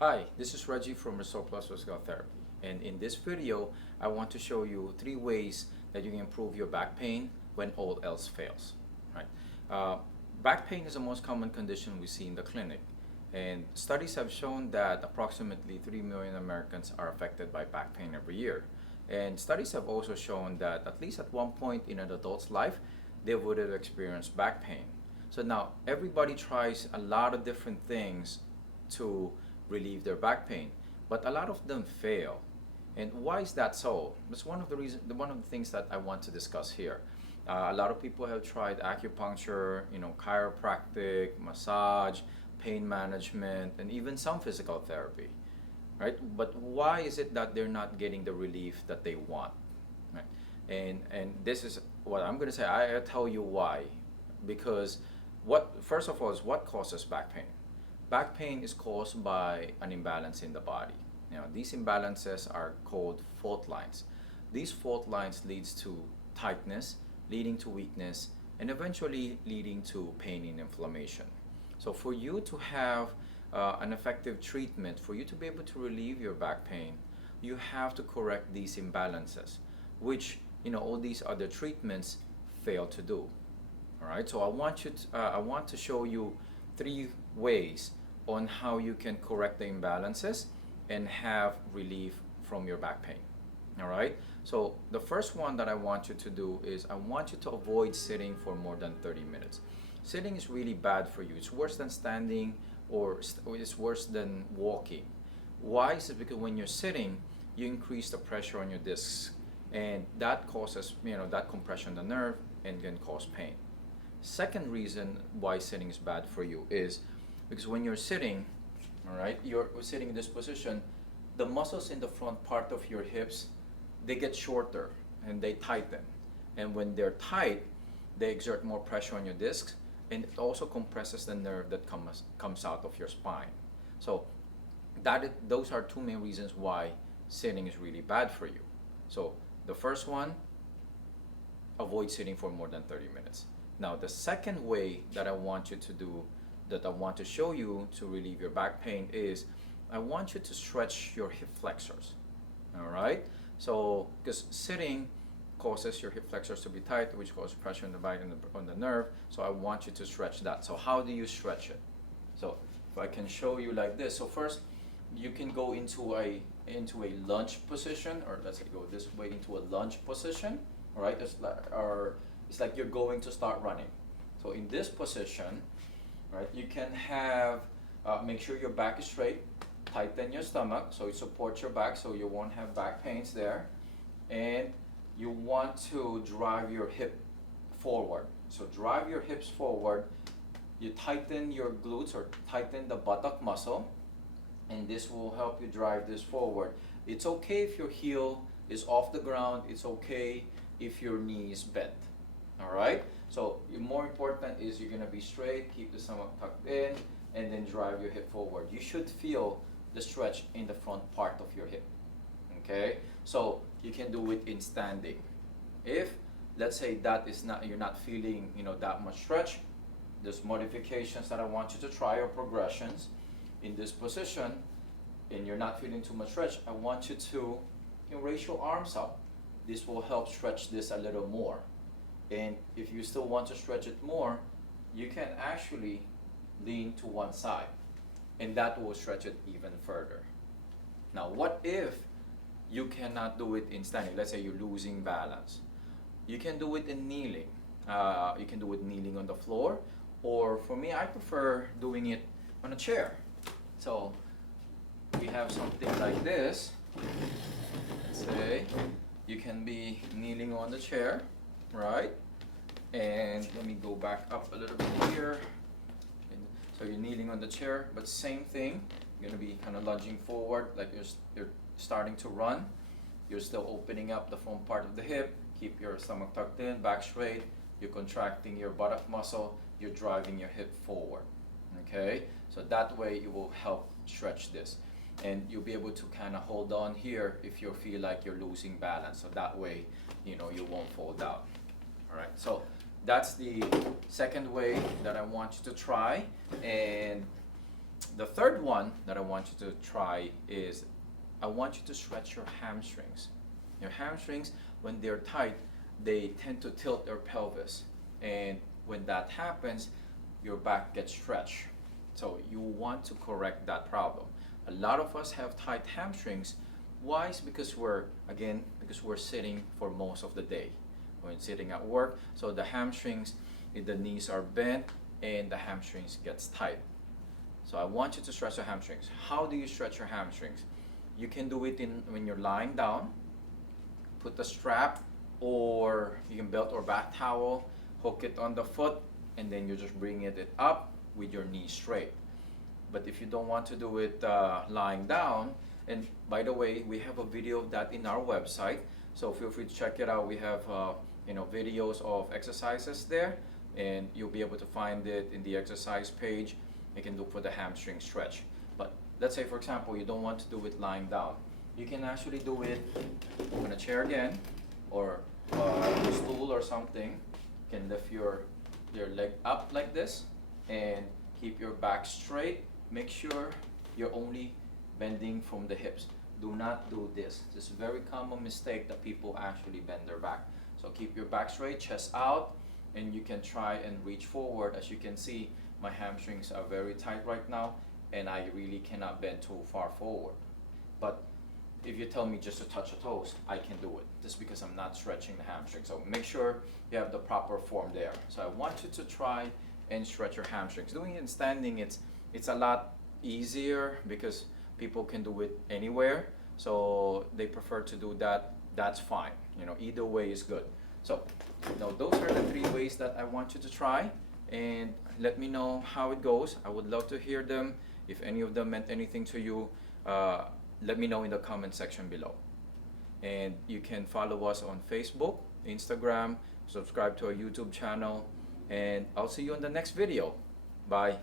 Hi, this is Reggie from Restore Plus Physical Therapy, and in this video I want to show you 3 ways that you can improve your back pain when all else fails. Right? Back pain is the most common condition we see in the clinic, and studies have shown that approximately 3 million Americans are affected by back pain every year. And studies have also shown that at least at one point in an adult's life, they would have experienced back pain. So now everybody tries a lot of different things to relieve their back pain, but a lot of them fail. And why is that so? That's one of the things that I want to discuss here. A lot of people have tried acupuncture, chiropractic, massage, pain management, and even some physical therapy, right? But why is it that they're not getting the relief that they want, right? And this is what I'm going to say. I'll tell you why, because what first of all is what causes back pain. Back pain is caused by an imbalance in the body. These imbalances are called fault lines. These fault lines leads to tightness, leading to weakness, and eventually leading to pain and inflammation. So for you to have an effective treatment, for you to be able to relieve your back pain, you have to correct these imbalances, which all these other treatments fail to do. All right, so I want to show you 3 ways on how you can correct the imbalances and have relief from your back pain. All right, so the first one that I want you to do is I want you to avoid sitting for more than 30 minutes. Sitting is really bad for you. It's worse than standing, or it's worse than walking. Why is it? Because when you're sitting, you increase the pressure on your discs, and that causes that compression of the nerve and can cause pain. Second reason why sitting is bad for you is because when you're sitting, all right, you're sitting in this position, the muscles in the front part of your hips, they get shorter and they tighten. And when they're tight, they exert more pressure on your discs, and it also compresses the nerve that comes out of your spine. So those are 2 main reasons why sitting is really bad for you. So the first one, avoid sitting for more than 30 minutes. Now, the second way that I want you to do, that I want to show you to relieve your back pain is I want you to stretch your hip flexors. All right? So, because sitting causes your hip flexors to be tight, which causes pressure on the back and on the nerve. So I want you to stretch that. So how do you stretch it? So if I can show you like this. So first, you can go into a lunge position, or let's say go this way into a lunge position. All right? It's like you're going to start running. So in this position, right, you can have, make sure your back is straight, tighten your stomach so it supports your back so you won't have back pains there. And you want to drive your hip forward. So drive your hips forward, you tighten your glutes or tighten the buttock muscle, and this will help you drive this forward. It's okay if your heel is off the ground, it's okay if your knee is bent. All right, so more important is you're gonna be straight, keep the stomach tucked in, and then drive your hip forward. You should feel the stretch in the front part of your hip. Okay, so you can do it in standing. If let's say that is not, you're not feeling that much stretch, there's modifications that I want you to try, or progressions in this position, and you're not feeling too much stretch, I want you to raise your arms up. This will help stretch this a little more. And if you still want to stretch it more, you can actually lean to one side, and that will stretch it even further. Now, what if you cannot do it in standing? Let's say you're losing balance. You can do it in kneeling. You can do it kneeling on the floor, or for me, I prefer doing it on a chair. So we have something like this. Let's say you can be kneeling on the chair, right? And let me go back up a little bit here. So you're kneeling on the chair, but same thing. You're gonna be kind of lunging forward, like you're starting to run. You're still opening up the front part of the hip. Keep your stomach tucked in, back straight. You're contracting your buttock muscle. You're driving your hip forward. Okay, so that way it will help stretch this, and you'll be able to kind of hold on here if you feel like you're losing balance. So that way, you won't fall down. All right, so that's the second way that I want you to try. And The third one that I want you to try is I want you to stretch your hamstrings. Your hamstrings, when they're tight, they tend to tilt their pelvis. And when that happens, your back gets stretched. So you want to correct that problem. A lot of us have tight hamstrings. Why? It's because because we're sitting for most of the day. When sitting at work, so the hamstrings, the knees are bent and the hamstrings gets tight. So I want you to stretch your hamstrings. How do you stretch your hamstrings? You can do it when you're lying down. Put the strap, or you can belt or bath towel, hook it on the foot, and then you just bring it up with your knees straight. But if you don't want to do it lying down, and by the way, we have a video of that in our website, so feel free to check it out. We have videos of exercises there, and you'll be able to find it in the exercise page. You can look for the hamstring stretch. But let's say, for example, you don't want to do it lying down. You can actually do it on a chair again, or a stool or something. You can lift your leg up like this and keep your back straight. Make sure you're only bending from the hips. Do not do this. This is a very common mistake that people actually bend their back. So keep your back straight, chest out, and you can try and reach forward. As you can see, my hamstrings are very tight right now, and I really cannot bend too far forward. But if you tell me just to touch the toes, I can do it, just because I'm not stretching the hamstring. So make sure you have the proper form there. So I want you to try and stretch your hamstrings. Doing it in standing, it's a lot easier because people can do it anywhere. So they prefer to do that. That's fine. Either way is good. So those are the 3 ways that I want you to try, and let me know how it goes. I would love to hear them. If any of them meant anything to you, let me know in the comment section below. And you can follow us on Facebook, Instagram, subscribe to our YouTube channel, and I'll see you in the next video. Bye.